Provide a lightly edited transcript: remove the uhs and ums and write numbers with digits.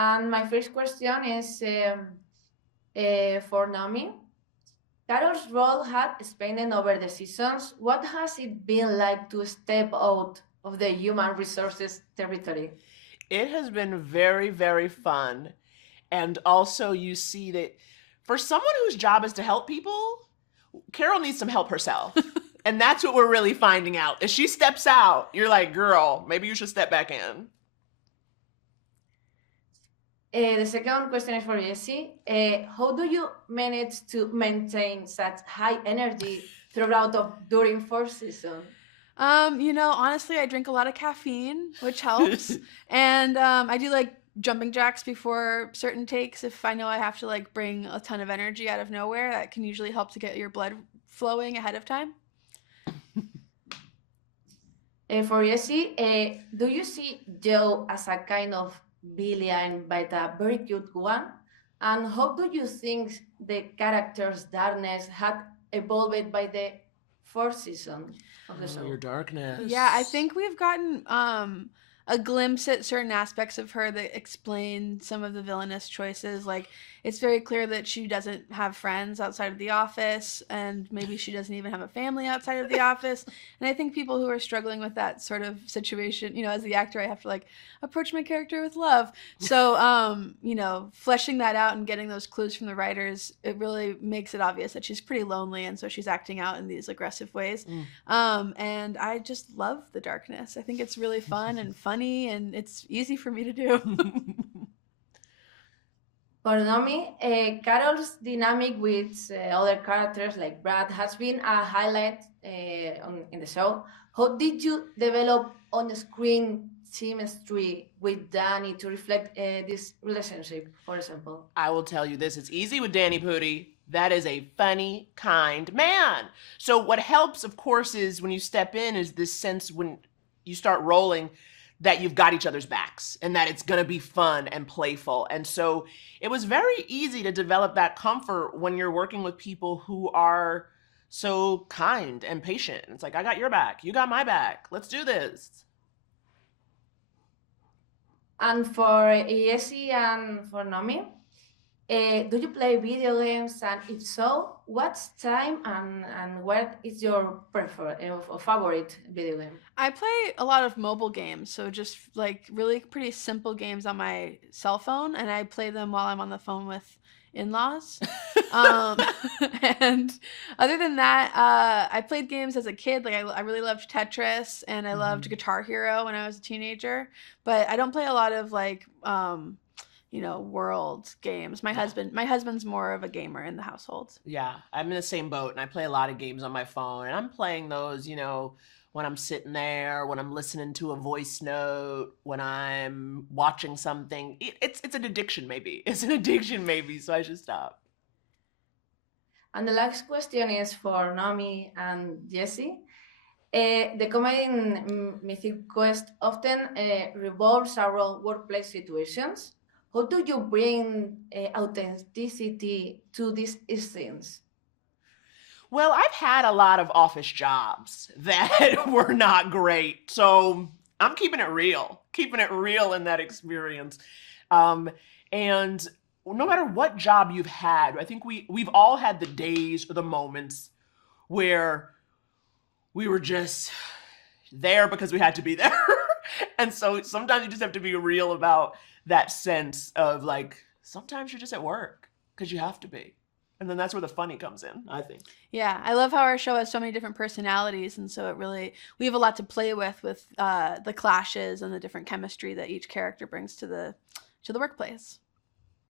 And my first question is for Naomi. Carol's role had expanded over the seasons. What has it been like to step out of the human resources territory? It has been very, very fun. And also, you see that for someone whose job is to help people, Carol needs some help herself. And that's what we're really finding out. As she steps out, you're like, girl, maybe you should step back in. The second question is for Jessie. How do you manage to maintain such high energy during fourth season? Honestly, I drink a lot of caffeine, which helps. And I do like jumping jacks before certain takes if I know I have to like bring a ton of energy out of nowhere. That can usually help to get your blood flowing ahead of time. For Jessie, do you see Joe as a kind of villain but a very cute one? And how do you think the character's darkness had evolved by the fourth season of the show? Your darkness. Yeah, I think we've gotten a glimpse at certain aspects of her that explain some of the villainous choices. Like, it's very clear that she doesn't have friends outside of the office, and maybe she doesn't even have a family outside of the office. And I think people who are struggling with that sort of situation, as the actor, I have to like approach my character with love. So, fleshing that out and getting those clues from the writers, it really makes it obvious that she's pretty lonely, and so she's acting out in these aggressive ways. And I just love the darkness. I think it's really fun and funny, and it's easy for me to do. For Naomi, Carol's dynamic with other characters like Brad has been a highlight in the show. How did you develop on-screen chemistry with Danny to reflect this relationship, for example? I will tell you this, it's easy with Danny Pudi. That is a funny, kind man. So what helps, of course, is when you step in is this sense when you start rolling that you've got each other's backs and that it's going to be fun and playful. And so it was very easy to develop that comfort when you're working with people who are so kind and patient. It's like, I got your back. You got my back. Let's do this. And for Jessie and for Naomi, do you play video games? And if so, what's time and what is your favorite video game? I play a lot of mobile games, so just like really pretty simple games on my cell phone, and I play them while I'm on the phone with in-laws. And other than that, I played games as a kid. Like I really loved Tetris, and I loved Guitar Hero when I was a teenager. But I don't play a lot of like world games. My husband's more of a gamer in the household. Yeah, I'm in the same boat, and I play a lot of games on my phone, and I'm playing those, when I'm sitting there, when I'm listening to a voice note, when I'm watching something. It's an addiction, maybe. It's an addiction, maybe, so I should stop. And the last question is for Naomi and Jessie. The comedy in Mythic Quest often revolves around workplace situations. How do you bring authenticity to these scenes? Well, I've had a lot of office jobs that were not great. So I'm keeping it real in that experience. And no matter what job you've had, I think we've all had the days or the moments where we were just there because we had to be there. And so sometimes you just have to be real about that sense of like, sometimes you're just at work because you have to be. And then that's where the funny comes in, I think. Yeah, I love how our show has so many different personalities, and so we have a lot to play with the clashes and the different chemistry that each character brings to the workplace.